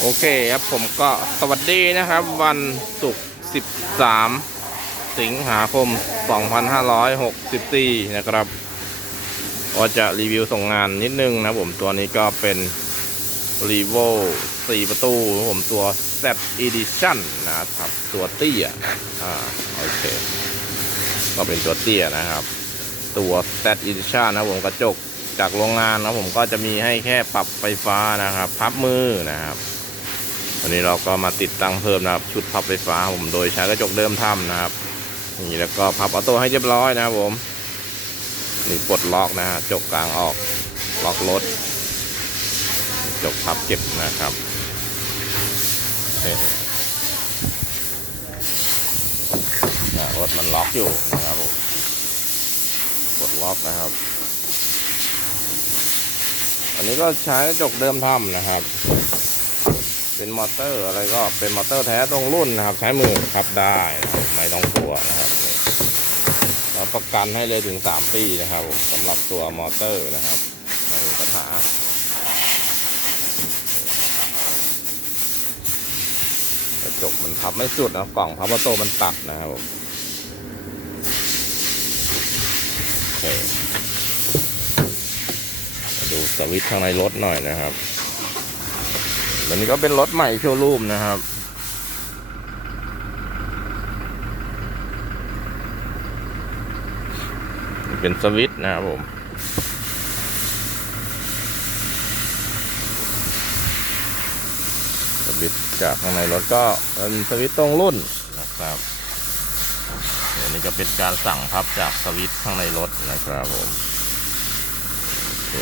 โอเคครับผมก็สวัสดีนะครับ วันศุกร์13 สิงหาคม 2564 นะครับ ก็จะรีวิวส่งงานนิดนึงนะผมตัวนี้ก็เป็น r e v o 4 ประตูผมตัว Z Edition นะครับ ตัวเตี้ยอ่าโอเค ก็เป็นตัวเตี้ยนะครับ ตัว Z Edition นะผมกระจก จากโรงงานนะผมก็จะมีให้แค่ปรับไฟฟ้านะครับ พับมือนะครับวันนี้เราก็มาติดตั้งเพิ่มนะครับ ชุดพับไฟฟ้าผมโดยใช้กระจกเดิมทำนะครับนี่แล้วก็พับออโต้ให้เรียบร้อยนะครับผมนี่ปลดล็อกนะฮะจกกลางออกล็อกรถจกพับเก็บนะครับรถมันล็อกอยู่นะครับผมปลดล็อกนะครับ อันนี้ก็ใช้กระจกเดิมทำนะครับ เป็นมอเตอร์อะไรก็เป็นมอเตอร์แท้ตรงรุ่นนะครับ ใช้มือขับได้นะไม่ต้องกลัวนะครับเราประกันให้เลยถึง 3 ปีนะครับสำหรับตัวมอเตอร์นะครับไม่มีปัญหาระจกมันพับไม่สุดนะกล่องพับประตูมันตัดนะครับผมโอเค ดูสวิตช์ข้างในรถหน่อยนะครับอันนี้ก็เป็นรถใหม่โชว์รูมนะครับเป็นสวิตช์นะครับผมสวิตช์จากข้างในรถก็เป็นสวิตช์ตรงรุ่นนะครับเดี๋ยวนี้ก็เป็นการสั่งพับจากสวิตช์ข้างในรถนะครับผม เค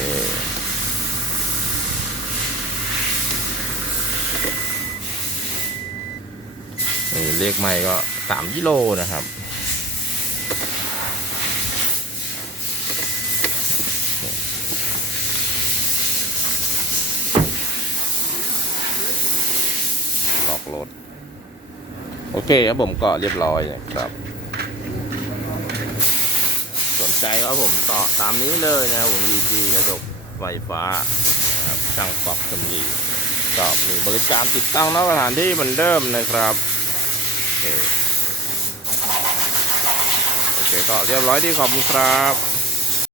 นี่เลขไม่ก็สามกิโลนะครับล็อกรถ โอเคครับผมก็เรียบร้อยนะครับ ใจครับผมต่อตามนี้เลยนะครับผม DG กระจกไฟฟ้าครับช่างปรับชำรีตอบมีบริการติดตั้งนอกสถานที่เหมือนเดิมนะครับโอเคโอเคก็เรียบร้อยดีขอบคุณครับ